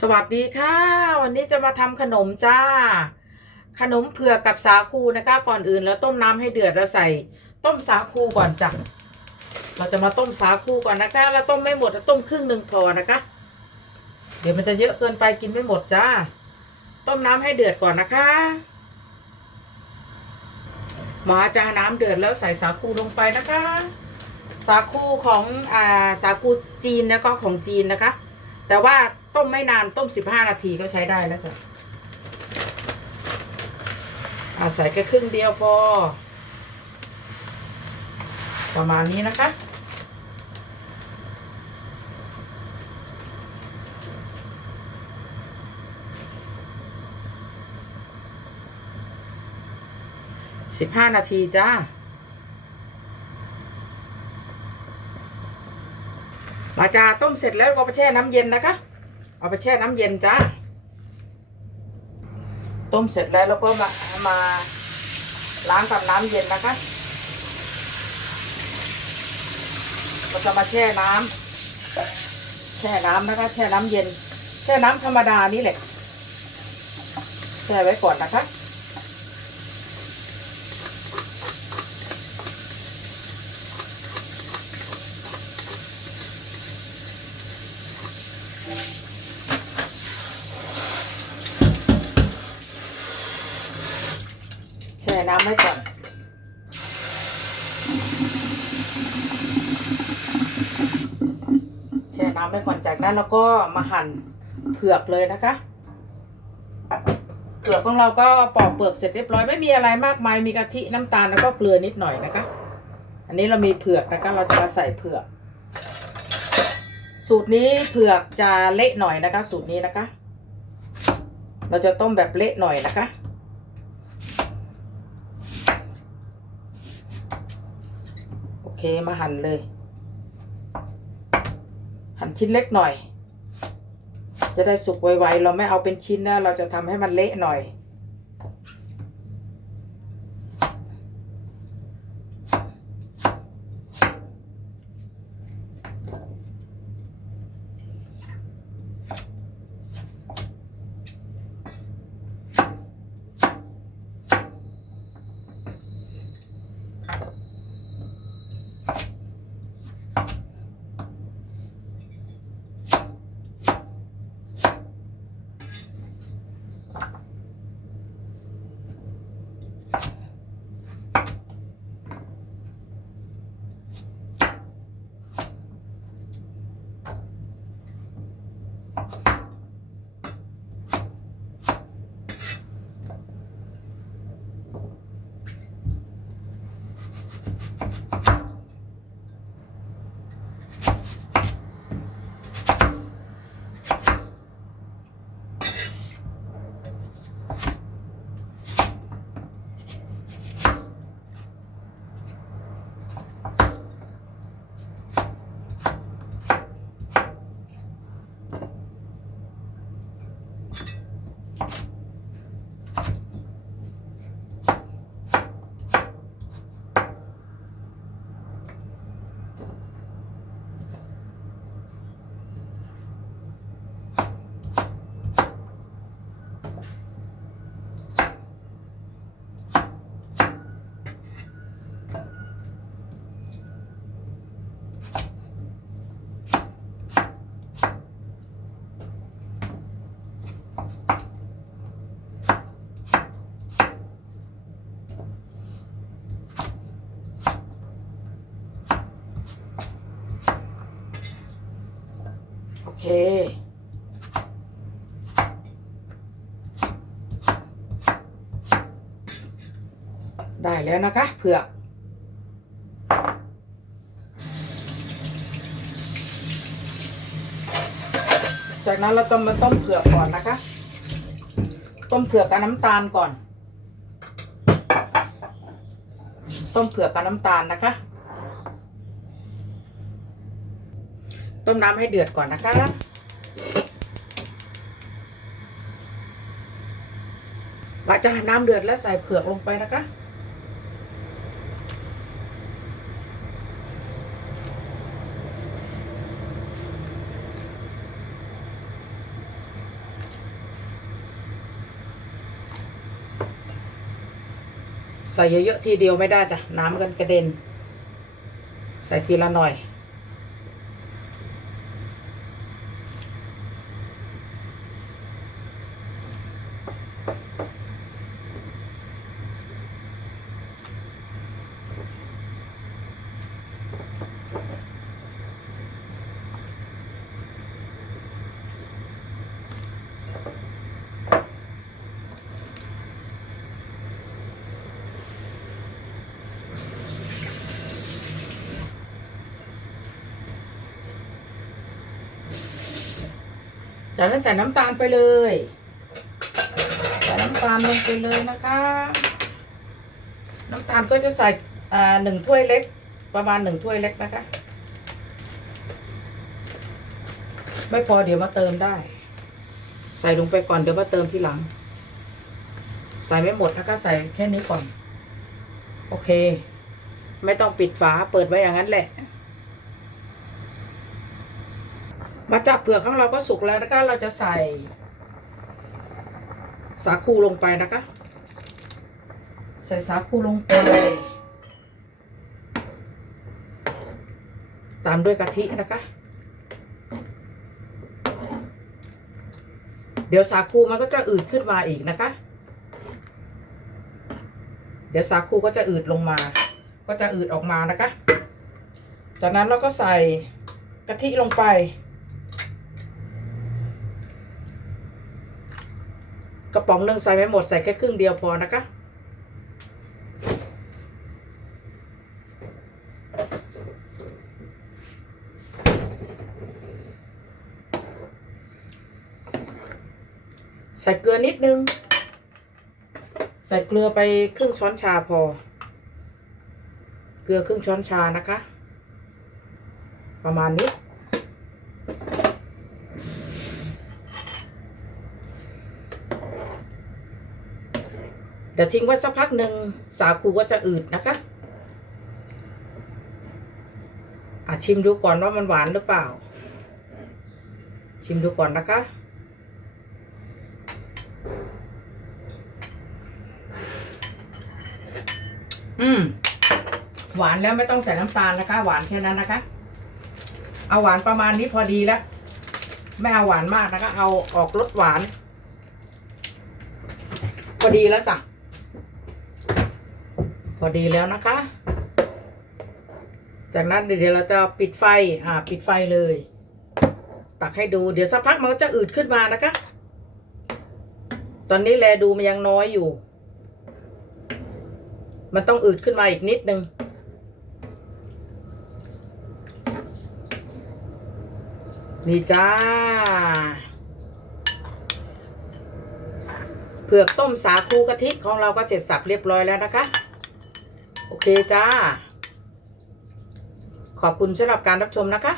สวัสดีค่ะ วันนี้จะมาทำขนมจ้า ขนมเผือกกับสาคูนะคะ ก่อนอื่นแล้วต้มน้ำให้เดือดแล้วใส่ ต้มสาคูก่อนจ้ะเราจะมาต้มสาคูก่อนนะคะแล้วต้มไม่หมดแล้วต้มครึ่งหนึ่งพอนะคะ เดี๋ยวมันจะเยอะเกินไปกินไม่หมดจ้า ต้มน้ำให้เดือดก่อนนะคะมาจ้าน้ำเดือดแล้วใส่สาคูลงไปนะคะ สาคูของอ่าสาคูจีนแล้วก็ของจีนนะคะ แต่ว่า ต้มไม่นานต้มสิบห้านาทีก็ใช้ได้แล้วจ้ะอาใส่แค่ครึ่งเดียวพอ ประมาณนี้นะคะ สิบห้านาทีจ้ามาจ้าต้มเสร็จแล้วก็ไปแช่น้ำเย็นนะคะ เอาไปแช่น้ำเย็นจ้าต้มเสร็จแล้วเราก็มามาล้างกับน้ำเย็นนะคะเราจะมาแช่น้ำแช่น้ำนะคะ แช่น้ำเย็น แช่น้ำธรรมดานี่แหละแช่ไว้ก่อนนะคะ แช่น้ำไว้ก่อนแช่น้ำไว้ก่อนจากนั้นเราก็มาหั่นเผือกเลยนะคะเผือกของเราก็ปอกเปลือกเสร็จเรียบร้อยไม่มีอะไรมากมายมีกะทิน้ำตาลแล้วก็เกลือนิดหน่อยนะคะ อันนี้เรามีเผือกนะคะเราจะมาใส่เผือก สูตรนี้เผือกจะเละหน่อยนะคะ สูตรนี้นะคะ เราจะต้มแบบเละหน่อยนะคะ โอ เคมาหั่นเลย หั่นชิ้นเล็กหน่อย จะได้สุกไวๆ เราไม่เอาเป็นชิ้นนะ เราจะทำให้มันเละหน่อย ได้แล้วนะคะเผือกจากนั้นเราต้องมาต้มเผือกก่อนนะคะ ต้มเผือกกับน้ำตาลก่อน ต้มเผือกกับน้ำตาลนะคะ ต้มน้ำให้เดือดก่อนนะคะ หลังจากน้ำเดือดแล้วใส่เผือกลงไปนะคะ ใส่เยอะๆทีเดียวไม่ได้จ้ะน้ำมันกระเด็น ใส่ทีละหน่อย จากนั้นใส่น้ำตาลไปเลยใส่น้ำตาลลงไปเลยนะคะ น้ำตาลก็จะใส่หนึ่งถ้วยเล็ก ประมาณหนึ่งถ้วยเล็กนะคะ ไม่พอเดี๋ยวมาเติมได้ ใส่ลงไปก่อนเดี๋ยวมาเติมทีหลัง ใส่ไม่หมดนะคะใส่แค่นี้ก่อน โอเค ไม่ต้องปิดฝาเปิดไว้อย่างนั้นแหละ มาจับเปลือกของเราก็สุกแล้วนะคะ เราจะใส่ สาคูลงไปนะคะ ใส่สาคูลงไป ตามด้วยกะทินะคะ เดี๋ยวสาคูมันก็จะอืดขึ้นมาอีกนะคะ เดี๋ยวสาคูก็จะอืดลงมา ก็จะอืดออกมานะคะ จากนั้นเราก็ใส่กะทิลงไป กระป๋องหนึ่งใส่ไม่หมดใส่แค่ครึ่งเดียวพอนะคะ ใส่เกลือนิดนึง ใส่เกลือไปครึ่งช้อนชาพอ เกลือครึ่งช้อนชานะคะ ประมาณนี้ เดี๋ยวทิ้งไว้สักพักหนึ่งสาคูก็จะอืดนะคะอะชิมดูก่อนว่ามันหวานหรือเปล่า ชิมดูก่อนนะคะ อืม หวานแล้วไม่ต้องใส่น้ำตาลนะคะ หวานแค่นั้นนะคะ เอาหวานประมาณนี้พอดีแล้ว ไม่เอาหวานมากนะคะ เอาออกรสหวาน พอดีแล้วจ้ะ อดีแล้วนะคะ จากนั้นเดี๋ยวเราจะปิดไฟ อ่า ปิดไฟเลย ตักให้ดู เดี๋ยวสักพักมันก็จะอืดขึ้นมานะคะ ตอนนี้แลดูมันยังน้อยอยู่ มันต้องอืดขึ้นมาอีกนิดนึงนี่จ้า เผือกต้มสาคูกะทิของเราก็เสร็จสับเรียบร้อยแล้วนะคะ โอเคจ้า ขอบคุณสำหรับการรับชมนะคะ